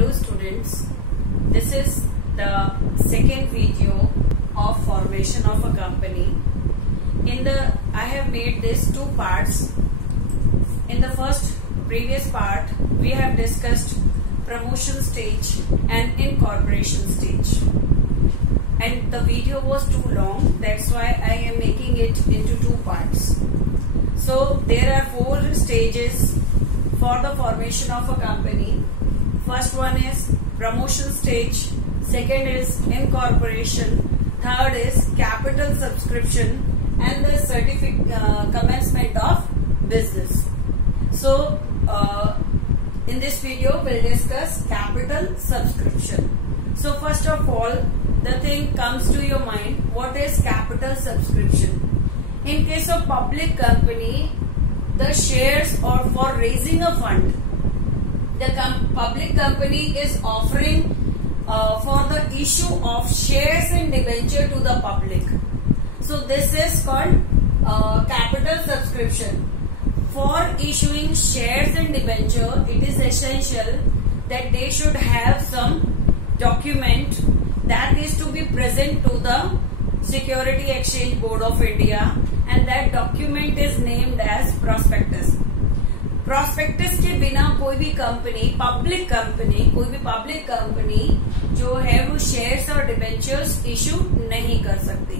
Hello students, this is the second video of formation of a company. I have made this two parts. In the previous part, we have discussed promotion stage and incorporation stage. And the video was too long, that's why I am making it into two parts. So there are 4 stages for the formation of a company. First one is promotion stage, second is incorporation, third is capital subscription, and the commencement of business. So in this video we'll discuss capital subscription. So first of all, the thing comes to your mind, what is capital subscription? In case of public company, the shares or for raising a fund, the public company is offering for the issue of shares and debenture to the public. So this is called capital subscription. For issuing shares and debenture, it is essential that they should have some document that is to be present to the Security Exchange Board of India, and that document is named as prospectus. Prospectus के बिना कोई भी public company जो है वो shares और debentures issue नहीं कर सकती.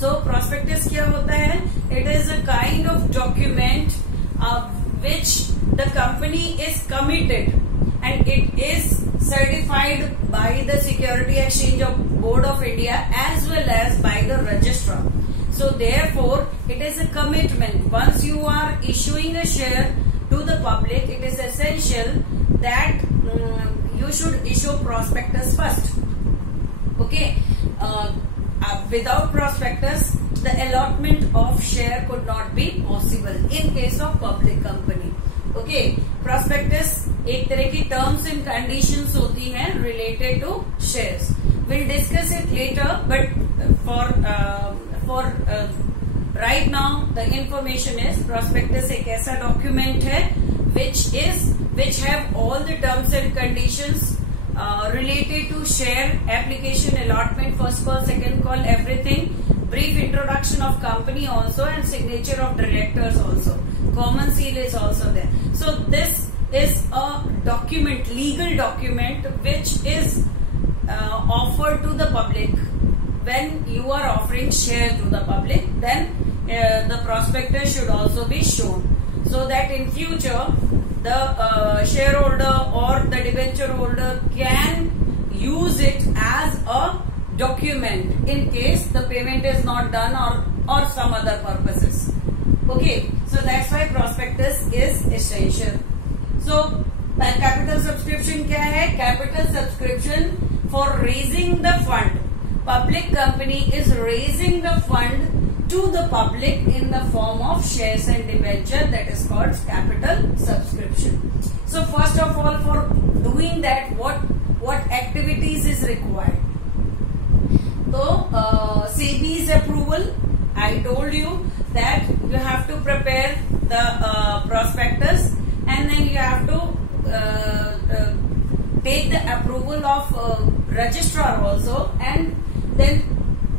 सो प्रोस्पेक्टस क्या होता है? It is a kind of document which the company is committed and it is certified by the Security Exchange Board of India as well as by the registrar. So therefore it is a commitment. Once you are issuing a share to the public, it is essential that you should issue prospectus first. Okay. Without prospectus, the allotment of share could not be possible in case of public company. Okay. Prospectus एक तरह की terms and conditions होती हैं related to shares. Will discuss it later, but for right now the information is prospectus एक ऐसा document है which have all the terms and conditions related to share application, allotment, first call, second call, everything, brief introduction of company also, and signature of directors also. Common seal is also there. So this is a document, legal document, which is offered to the public. When you are offering share to the public, then the prospectus should also be shown, so that in future the shareholder or the debenture holder can use it as a document in case the payment is not done or some other purposes. Okay, so that's why prospectus is essential. So capital subscription क्या है? Capital subscription for raising the fund. Public company is raising the fund to the public in the form of shares and debenture. That is called capital subscription. So first of all, for doing that, what activities is required? So SEBI's approval. I told you that you have to prepare the prospectus, and then you have to take the approval of registrar also, and then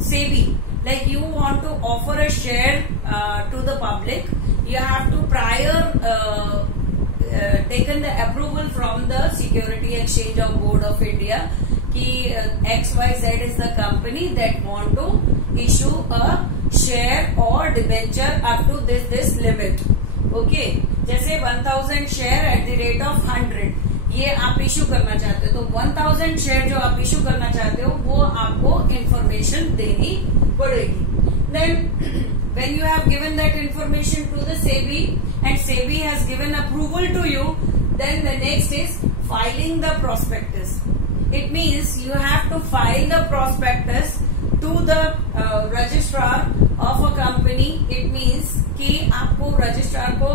SEBI. Like you want to offer a share to the public, you have to prior taken the approval from the Security Exchange Board of India कि XYZ is the company that want to issue a share or debenture up to this limit. Okay, जैसे 1000 share at the rate of 100 ये आप issue करना चाहते हो, तो 1000 share जो आप इशू करना चाहते हो वो आपको इंफॉर्मेशन देनी पड़ेगी. Then when you have given that information to the SEBI and SEBI has given approval to you, then the next is filing the prospectus. It means you have to file the prospectus to the registrar of a company. It means कि आपको registrar को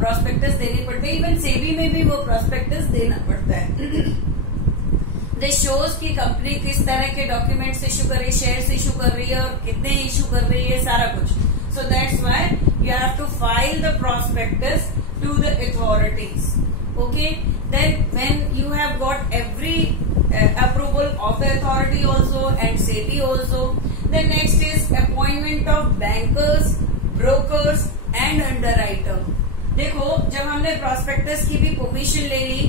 prospectus देनी पड़ती है. Even SEBI में भी वो prospectus देना पड़ता है. दिस शोज कि कंपनी किस तरह के डॉक्यूमेंट्स इशू कर रही है, शेयर्स इशू कर रही है और कितने इशू कर रही है, सारा कुछ. So that's why you have to file the prospectus to the authorities. Okay, then when you have got every authority also and SEBI also. Then next is appointment of bankers, brokers and underwriter. देखो जब हमने prospectus की भी permission ले ली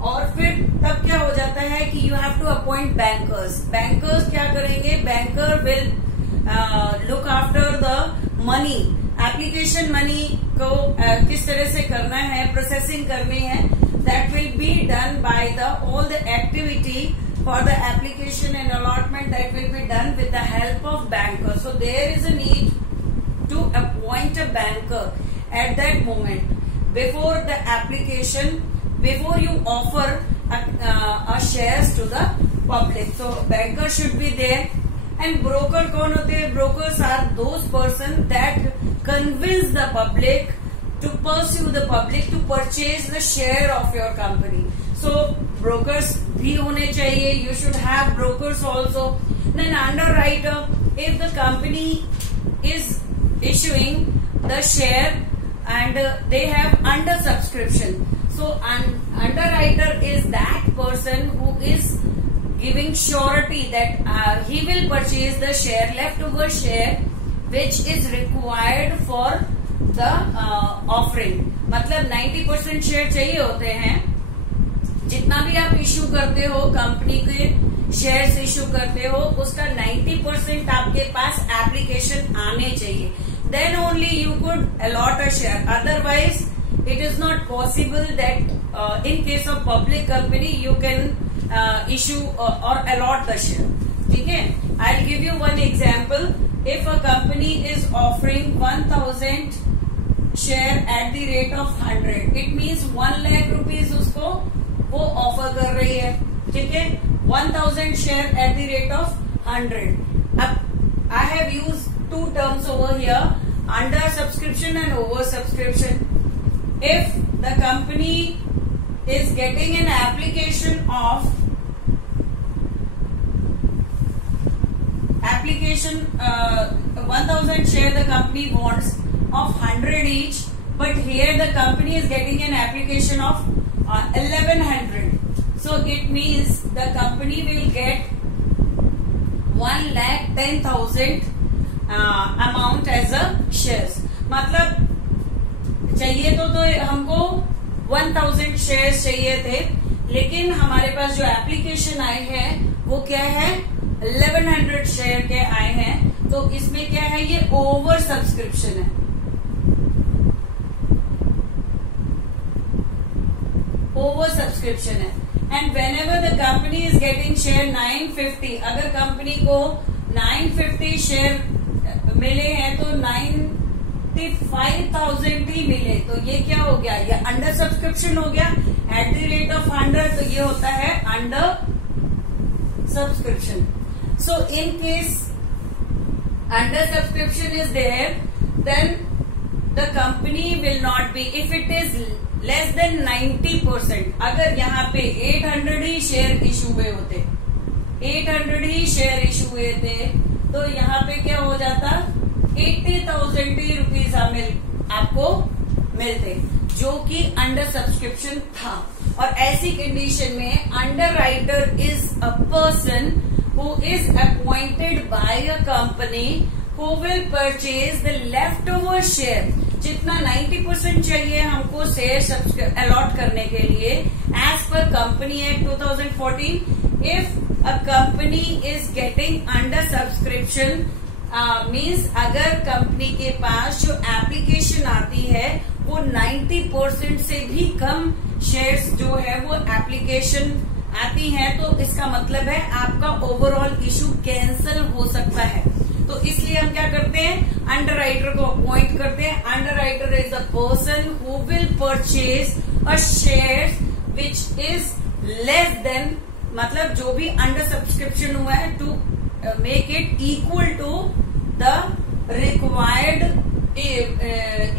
और फिर तब क्या हो जाता है कि you have to appoint bankers. Bankers क्या करेंगे? Banker will look after the money. Application money को किस तरह से करना है, प्रोसेसिंग करनी है, that will be done by the all the activity for the application and allotment that will be done with the help of banker. So there is a need to appoint a banker at that moment before the application, before you offer a shares to the public. So banker should be there. And broker कौन होते हैं? Brokers are those person that convince the public to pursue the public to purchase the share of your company. So brokers bhi hone chahiye. You should have brokers also. Then underwriter, if the company is issuing the share and they have under subscription, so underwriter is that person who is giving surety that he will purchase the share, leftover share which is required for the offering. मतलब 90% share चाहिए होते हैं. जितना भी आप issue करते हो, company के शेयर्स इश्यू करते हो, उसका 90% आपके पास एप्लीकेशन आने चाहिए. Then only you could allot a share. Otherwise, it is not possible that in case of public company you can issue or allot the share. ठीक है? I'll give you one example. If a company is offering 1000 share at the rate of 100, it means 1 lakh rupees उसको वो offer कर रही है. ठीक है? 1000 share at the rate of 100. अब I have used two terms over here, under subscription and over subscription. If the company is getting an application 1000 share the company wants of 100 each, but here the company is getting an application of 1100. So it means the company will get 1,10,000 amount as a shares. मतलब चाहिए तो हमको 1000 shares चाहिए थे, लेकिन हमारे पास जो application आए हैं वो क्या है? 1100 शेयर के आए हैं. तो इसमें क्या है? ये ओवर सब्सक्रिप्शन है. ओवर सब्सक्रिप्शन है. And when ever the company is getting share 950, अगर कंपनी को 950 शेयर मिले हैं तो 95,000 ही मिले, तो ये क्या हो गया? ये अंडर सब्सक्रिप्शन हो गया. एट द रेट ऑफ 100, तो ये होता है under subscription. So in case under subscription is there, then the company will not be, if it is less than 90%. अगर यहाँ पे 800 ही शेयर इशू हुए होते, 800 ही शेयर इशू हुए थे, तो यहाँ पे क्या हो जाता? 80,000 ही रुपीज आपको मिलते, जो कि अंडर सब्सक्रिप्शन था. और ऐसी कंडीशन में underwriter is a person who is appointed by a company who will purchase the leftover share. जितना 90% चाहिए हमको शेयर अलॉट करने के लिए as per Company Act 2014. If a company is getting under subscription means अगर company के पास जो application आती है वो 90% से भी कम शेयर्स जो है वो एप्लीकेशन आती है, तो इसका मतलब है आपका ओवरऑल इशू कैंसिल हो सकता है. तो इसलिए हम क्या करते हैं? अंडरराइटर को अपॉइंट करते हैं. Underwriter is the person who will purchase a share which is less then, मतलब जो भी अंडर सब्सक्रिप्शन हुआ है, to make it equal to the required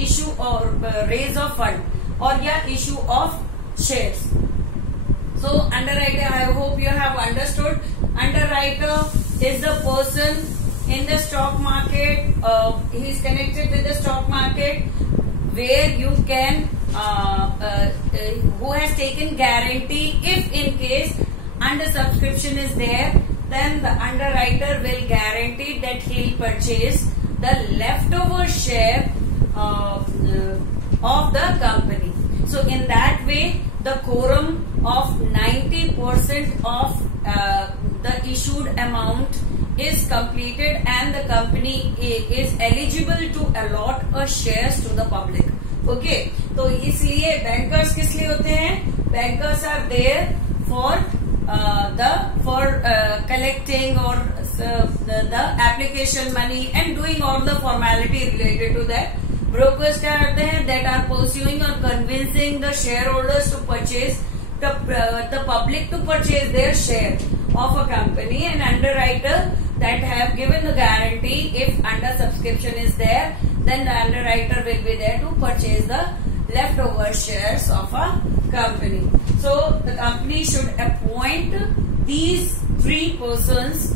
issue और रेज ऑफ फंड और या issue of shares. So underwriter, I hope you have understood. Underwriter is the person in the stock market. He is connected with the stock market, where you can who has taken guarantee if in case under subscription is there, then the underwriter will guarantee that he'll purchase the leftover share of the company. So in that way, the quorum of 90% of the issued amount is completed and the company is eligible to allot a shares to the public. Okay, तो इसलिए bankers किस लिए होते हैं? Bankers are there for collecting or the application money and doing all the formality related to that. Brokers क्या करते हैं? That are pursuing or convincing the shareholders to purchase the public to purchase their share of a company, and underwriter that have given the guarantee. If under subscription is there, then the underwriter will be there to purchase the leftover shares of a company. So the company should appoint these 3 persons.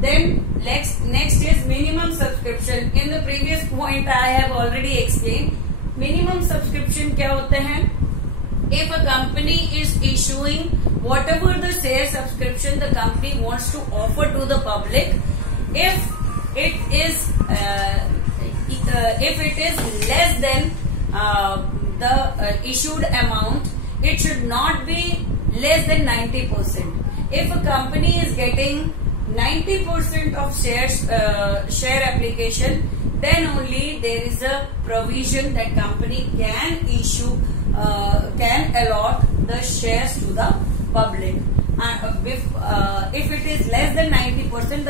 Then next is minimum subscription. In the previous point I have already explained. Minimum subscription क्या होते हैं? If a company is issuing whatever the share subscription the company wants to offer to the public, if it is less than the issued amount, it should not be less than 90%. If a company is getting 90% of share application, then only there is a provision that company can issue, can allot the shares to the public. If it is less than 90%,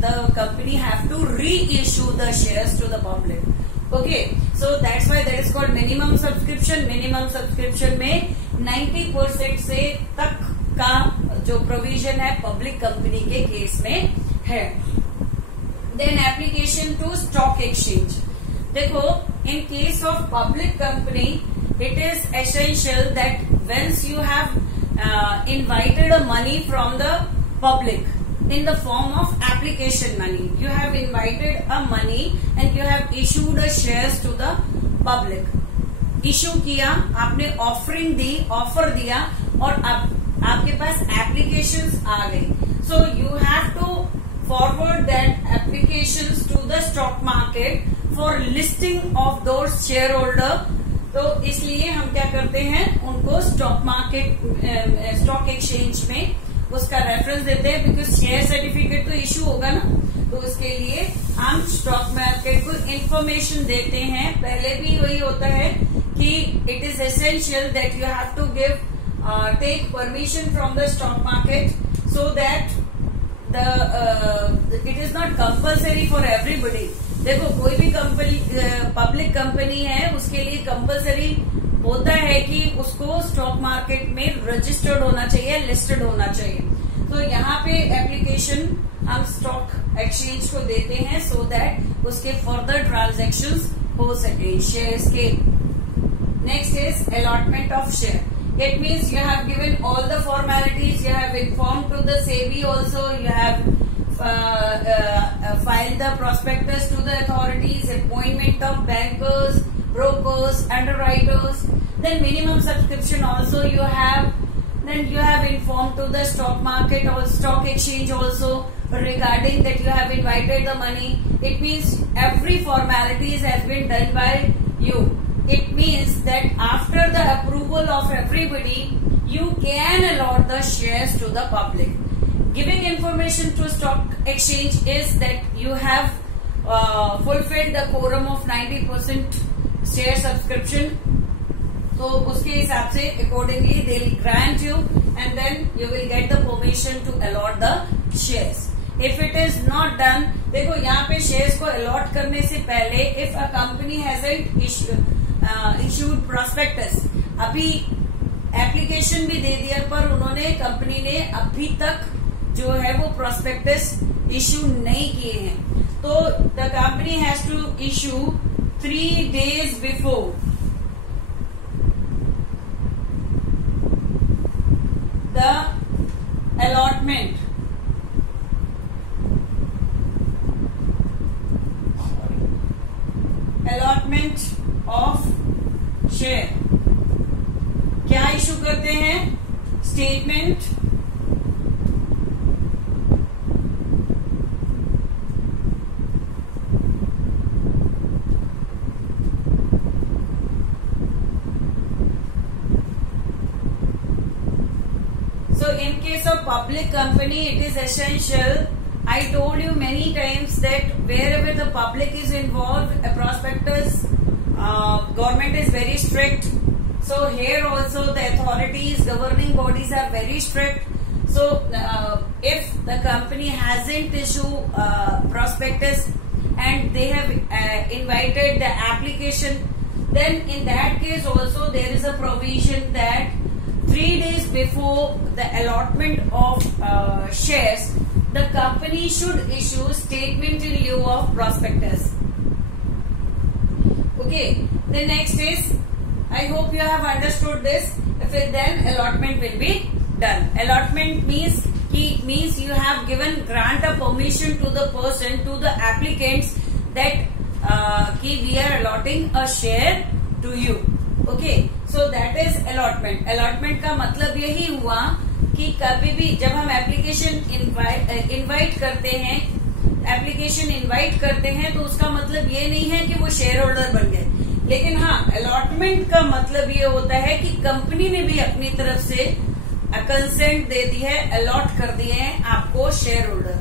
the company have to reissue the shares to the public. Okay, so that's why that is called minimum subscription. Minimum subscription में 90% से तक का जो provision है public company के case में है. Then application to stock exchange. देखो, in case of public company, it is essential that once you have invited a money from the public in the form of application money, you have invited a money and you have issued a shares to the public. Issue किया, आपने offering दी, offer दिया और अब आपके पास applications आ गई. So you have to forward that applications to the stock market for listing of those shareholder. तो इसलिए हम क्या करते हैं, उनको स्टॉक मार्केट स्टॉक एक्सचेंज में उसका रेफरेंस देते हैं, बिकॉज शेयर सर्टिफिकेट तो इशू होगा ना, तो उसके लिए हम स्टॉक मार्केट को इंफॉर्मेशन देते हैं. पहले भी वही होता है कि it is essential that you have to give take permission from the stock market so that it is not compulsory for everybody. देखो, कोई भी कंपनी पब्लिक कंपनी है, उसके लिए कंपल्सरी होता है कि उसको स्टॉक मार्केट में रजिस्टर्ड होना चाहिए, लिस्टेड होना चाहिए. तो यहाँ पे एप्लीकेशन हम स्टॉक एक्सचेंज को देते हैं सो दैट उसके फर्दर ट्रांजैक्शंस हो सके शेयर्स के. Next is allotment of share. It means you have given all the formalities, you have informed to the SEBI also, you have filed the prospectus to the authorities, appointment of bankers, brokers, underwriters, then minimum subscription also you have, then you have informed to the stock market or stock exchange also regarding that you have invited the money. It means every formalities has been done by you. It means that after the approval of everybody, you can allot the shares to the public. Giving information to stock exchange is that you have fulfilled the quorum of 90% share subscription. So उसके हिसाब से accordingly they will grant you and then you will get the permission to allot the shares. If it is not done, देखो यहाँ पे shares को allot करने से पहले if a company hasn't issued prospectus, अभी एप्लीकेशन भी दे दिया पर उन्होंने कंपनी ने अभी तक जो है वो प्रोस्पेक्टस इश्यू नहीं किए हैं, तो the company has to issue 3 days before the allotment of share. क्या इशू करते हैं? Statement So in case of public company, it is essential. I told you many times that wherever the public is involved, a prospectus, government is very strict. So here also the authorities, governing bodies are very strict. So if the company hasn't issued prospectus and they have invited the application, then in that case also there is a provision that 3 days before the allotment of shares, the company should issue statement in lieu of prospectus. Okay, the next is, I hope you have understood this. Then allotment will be done. Allotment means you have given grant a permission to the person, to the applicants, that we are allotting a share to you. Okay, so that is allotment. Allotment का मतलब यही हुआ कि कभी भी जब हम application invite करते हैं तो उसका मतलब ये नहीं है कि वो शेयर होल्डर बन गए, लेकिन हाँ अलॉटमेंट का मतलब ये होता है कि कंपनी ने भी अपनी तरफ से कंसेंट दे दी है, अलॉट कर दिए हैं आपको शेयर होल्डर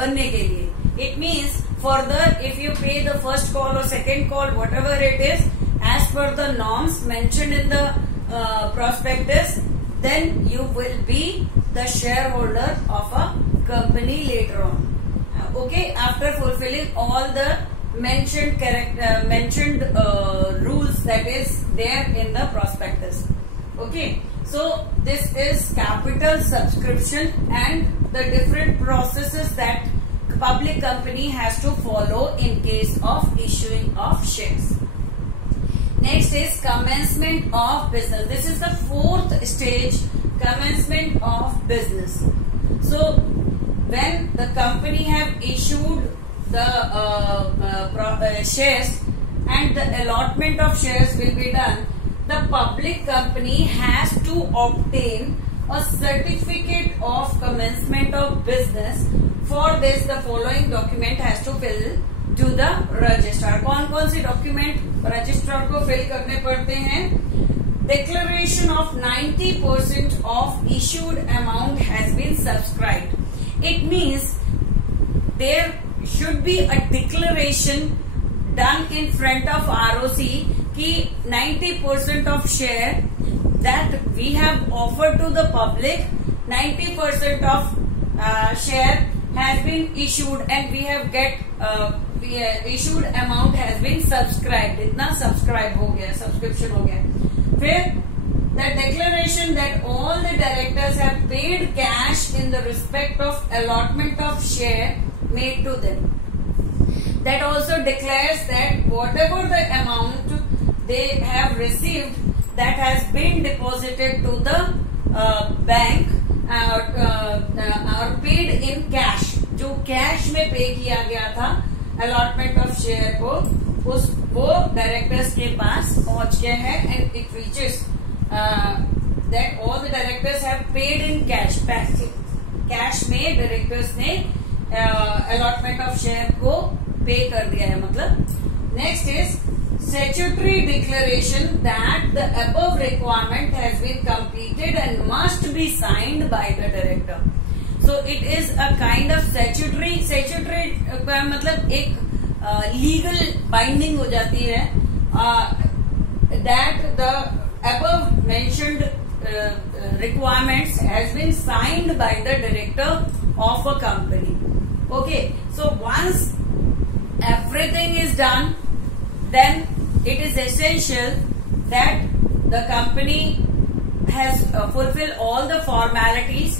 बनने के लिए. It means further if you पे द फर्स्ट कॉल और second call what ever it is as per the norms mentioned in the prospectus, then you will be the shareholder of a company later on. Okay, after fulfilling all the mentioned rules that is there in the prospectus. Okay, so this is capital subscription and the different processes that public company has to follow in case of issuing of shares. Next is commencement of business. This is the fourth stage, commencement of business. So when the company have issued the shares and the allotment of shares will be done, the public company has to obtain a certificate of commencement of business. For this, the following document has to fill to the registrar. कौन कौन सी document registrar को fill करने पड़ते हैं? Declaration of 90% of issued amount has been subscribed. It means there should be a declaration done in front of ROC कि 90% of share that we have offered to the public, 90% of share has been issued and we have issued amount has been subscribed. इतना subscribe हो गया, subscription हो गया. फिर the declaration that all the directors have paid cash in the respect of allotment of share made to them. That also declares that whatever the amount they have received that has been deposited to the bank or paid in cash, जो cash में पे किया गया था allotment of share को, वो directors के पास पहुंच गया है and it reaches that all the directors have paid in cash. Cash में डायरेक्टर्स ने अलॉटमेंट ऑफ शेयर को पे कर दिया है. मतलब next is statutory declaration that the above requirement has been completed and must be signed by the director. So it is a kind of statutory का मतलब एक legal binding हो जाती है that the above mentioned requirements has been signed by the director of a company. Okay, so once everything is done, then it is essential that the company has fulfilled all the formalities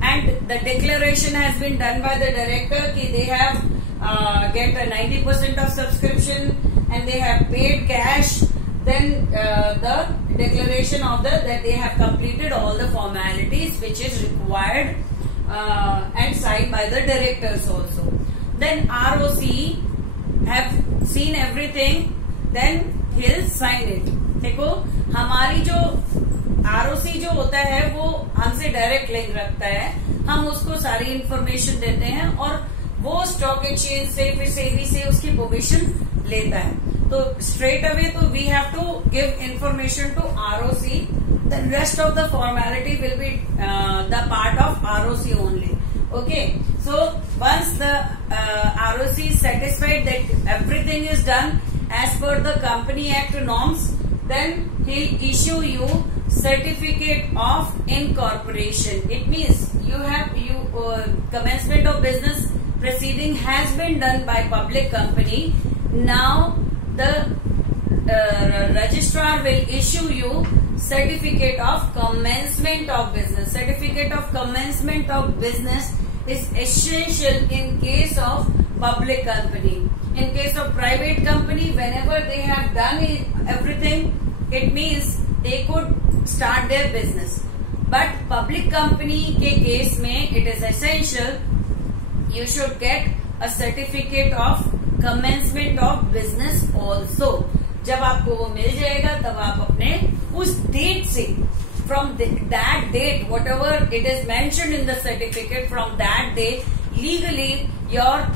and the declaration has been done by the director कि they have get a 90% of subscription and they have paid cash. Then the declaration of that they have completed all the formalities which is required and signed by the directors also. Then ROC have seen everything, then he'll sign it. देखो हमारी जो ROC जो होता है वो हमसे direct link रखता है, हम उसको सारी इंफॉर्मेशन देते हैं और वो स्टॉक एक्सचेंज से फिर सेबी से उसकी परमिशन लेता है. तो स्ट्रेट अवे तो we have to give information to ROC. The rest of the formality will be ROC only. Okay, so once the ROC is satisfied that everything is done as per the Company Act norms, then he'll issue you certificate of incorporation. It means commencement of business proceeding has been done by public company. Now the registrar will issue you certificate of commencement of business. Certificate of commencement of business is essential in case of public company. In case of private company, whenever they have done everything, it means they could start their business. But public company के case में it is essential you should get a certificate of commencement of business also. जब आपको वो मिल जाएगा तब आप अपने उस डेट से from that date, whatever it is mentioned in the certificate, from that day legally your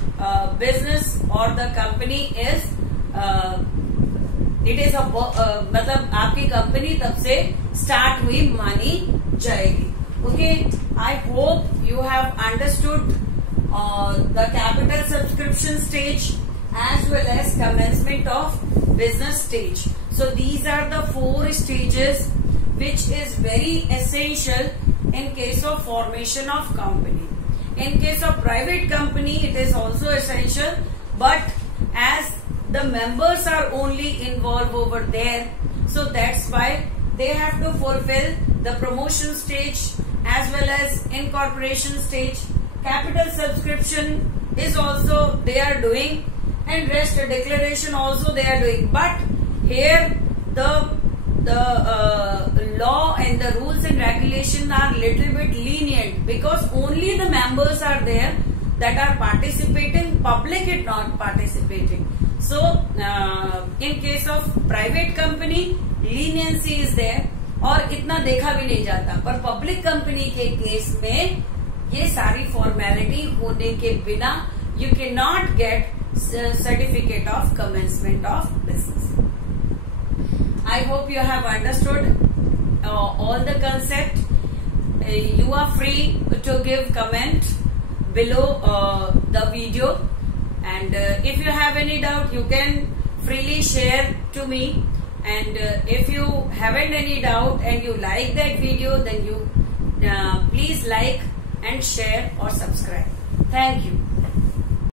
business or the company is it is a मतलब आपकी कंपनी तब से स्टार्ट हुई मानी जाएगी. Okay, I hope you have understood the capital subscription stage as well as commencement of business stage. So these are the 4 stages which is very essential in case of formation of company. In case of private company, it is also essential, but as the members are only involved over there, so that's why they have to fulfill the promotion stage as well as incorporation stage. Capital subscription is also they are doing, and rest declaration also they are doing. But here the law and the rules and regulations are little bit lenient because only the members are there that are participating, public is not participating. So in case of private company leniency is there और इतना देखा भी नहीं जाता, पर public company के case में ये सारी फॉर्मेलिटी होने के बिना you cannot get certificate of commencement of business. I hope you have understood all the concept. You are free to give comment below the video, and if you have any doubt you can freely share to me, and if you haven't any doubt and you like that video, then you please like and share or subscribe. Thank you.